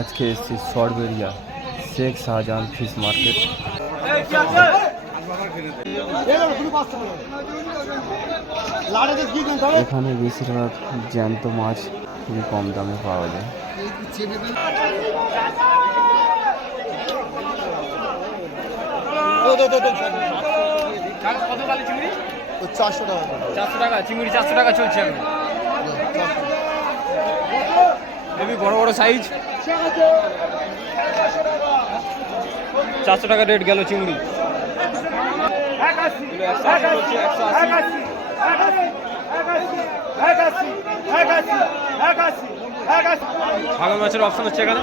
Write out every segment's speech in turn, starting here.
আজকে এসেছি Sarberia Sheikh Shahjahan fish market. এখানে বেশিরভাগ জ্যান্ত মাছ খুবই কম দামে পাওয়া যায়। চারশো টাকা চারশো টাকা চিংড়ি চারশো টাকা চলছে। এখন বড় বড় সাইজ চারশো টাকা রেট গেল চিংড়ি। ভাঙন মাছের অপশন হচ্ছে এখানে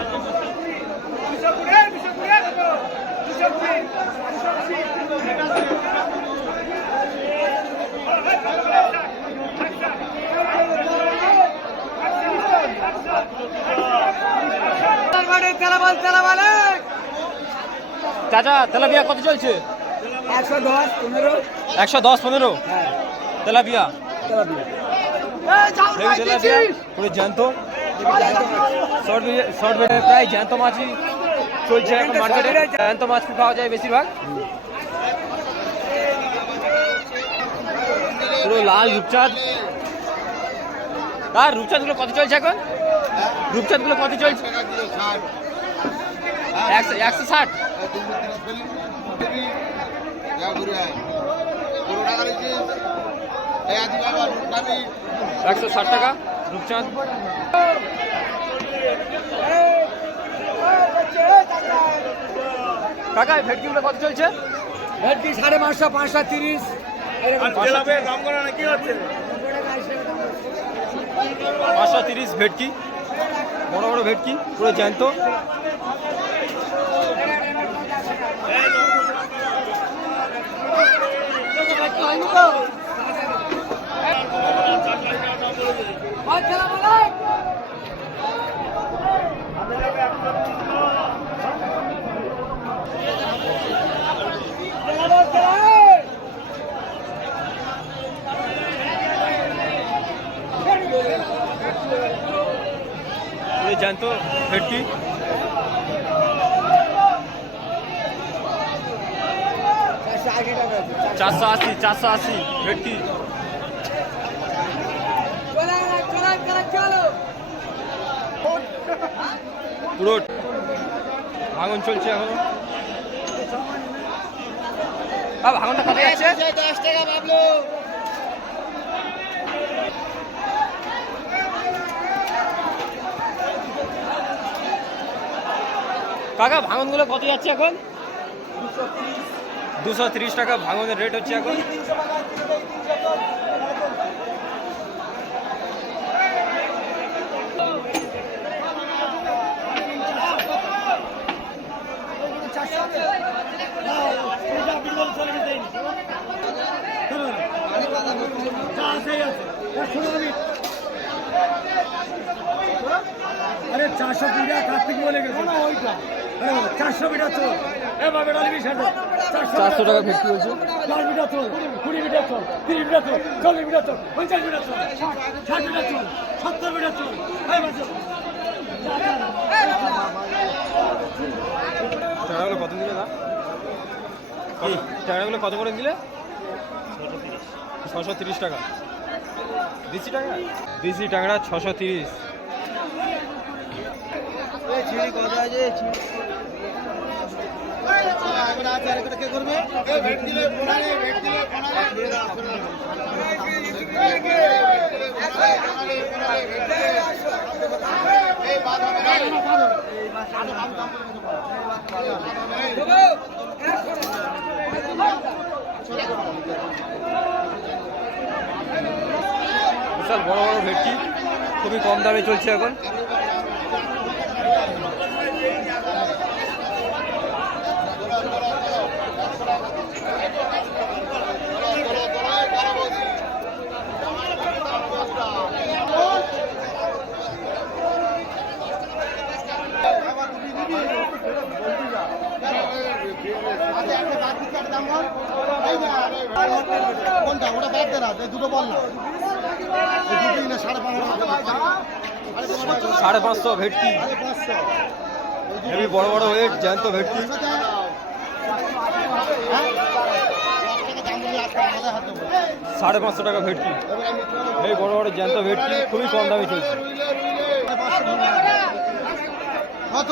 চাচা তেলাপিয়া কত চলছে? একশো দশ পনেরো। একশো দশ পনেরো? তেলাপিয়া তেলাপিয়া পুরো জ্যান্ত? শর্ট শর্ট প্রায় জ্যান্ত মাছই চলছে এখন মার্কেটে জ্যান্ত মাছ পাওয়া যায় বেশিরভাগ। পুরো লাল রূপচাঁদ। আর রূপচাঁদগুলো কত চলছে এখন? রূপচাঁদগুলো কত চলছে? একশো ষাট? একশো ষাট টাকা? রূপচাঁদ। কাকা এই ভেটকিগুলো কত চলছে? ভেটকি সাড়ে পাঁচশো পাঁচশো তিরিশ পাঁচশো তিরিশ ভেটকি। বড় বড় ভেটকি পুরো জ্যান্ত। জ্যান্ত ভেটকি। চারশো আশি চারশো আশি, ভেটকি। পুরো ভাঙন চলছে এখনও। ভাঙনটা কত যাচ্ছে? দশ টাকা ভাবলো কাকা ভাঙনগুলো কত যাচ্ছে এখন? দুশো তিরিশ টাকা ভাঙনের রেট হচ্ছে এখন। আরে চারশো কুড়ি কার্তিক বলে গেছে। না ওইটা চারশো মিটার চল। এ বাবা ডালি বিশ হাজার চারশো টাকা ভেটকি বলছে দশ মিটার চল কুড়ি মিটার চল তিরিশ মিটার চল চল্লিশ মিটার চল পঞ্চাশ মিটার চল ষাট মিটার চল সত্তর মিটার চল। ট্যাংরাগুলো কত দিলে না কি ট্যাংরাগুলো কত করে দিলে? ছশো তিরিশ। টাকা। দিছি টাকা? দিছি ট্যাংরা ছশো তিরিশ। বড় বড় ভেটকি খুবই কম দামে চলছে এখন কোনটা ওটা বাদ দে না এই দুটো বল না। দুটোই না সাড়ে পাঁচ সাড়ে পাঁচশো ভেটকি। হেবি বড় বড় ওয়েট জ্যান্ত ভেটকি। সাড়ে পাঁচশো টাকা ভেটকি। এই বড় বড় জ্যান্ত ভেটকি খুবই কম দামে চলছে। কত?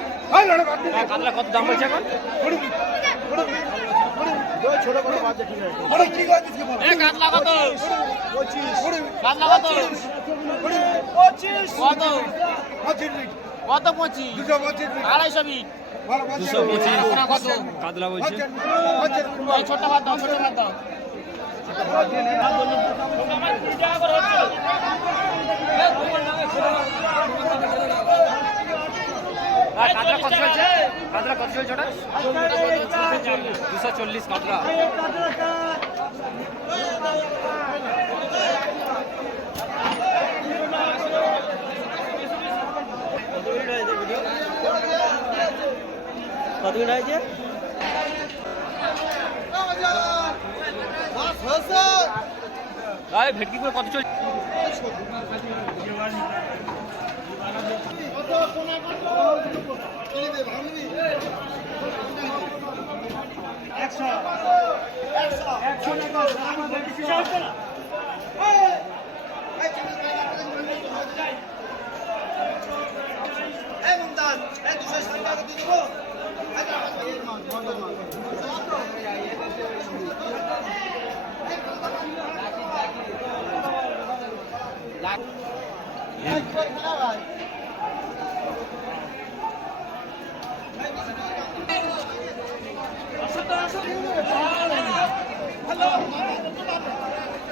কাতলা কত দাম বলছে এখন? আরে কি করছিস কি বল? কাতলা কত? পঁচিশ। কাতলা কত। কত। কত পঁচিশ। আড়াইশো বিট। দুশো পঁচিশ। কত? কাতলা বলছে। দাও ছোট্ট বাদ দাও আর কাতলা কত চলছে কাতলা কত চলছে ওটা দুশো চল্লিশ কাতলা কত মিনিট হয়েছে। আরে ভেটকি করে কত চলছে কি দে, ভাঙবি? এই মমতাজ, এই দুশো ষাট টাকা দিয়ে দেবো? আর কত চলছে চিংড়ি আরে মানুষ যায় না, পাহাড়ে বিক্রি করে না। ও, বউগুলো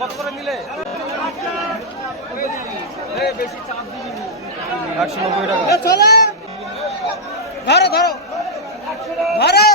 কত করে নব্বই টাকা। চলে ধরো ধরো ধরো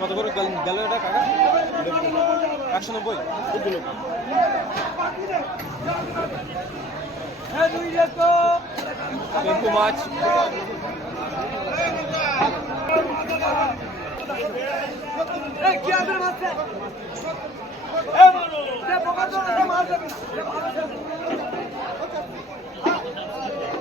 কত করে গেল এটা কাকা? একশো নব্বই। পেম্পু মাছ ও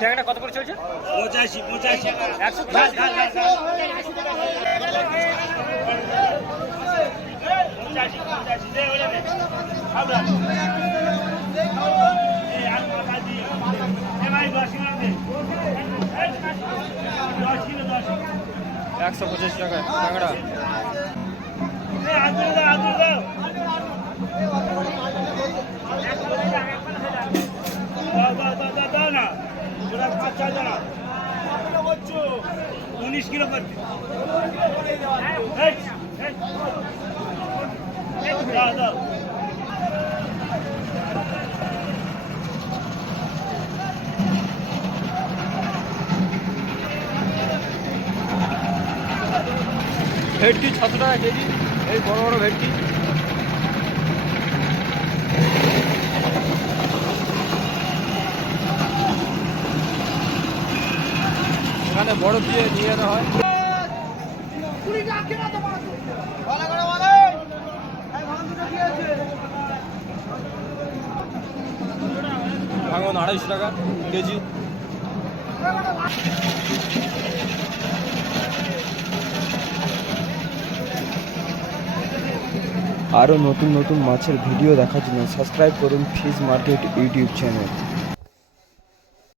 ট্যাংরা কত করে চলছে? পঁচাশি পঁচাশি একশো পঁচাশি পঁচাশি দে ওরে দে আমরা এই আর উনিশ ভেটকি ছশো টাকা কেজি এই বড় বড় ভেটকি। এখানে বরফ দিয়ে নিয়ে আনা হয়। ভাঙন আড়াইশো টাকা কেজি। আরও নতুন নতুন মাছের ভিডিও দেখার জন্য সাবস্ক্রাইব করুন ফিশ মার্কেট ইউটিউব চ্যানেল।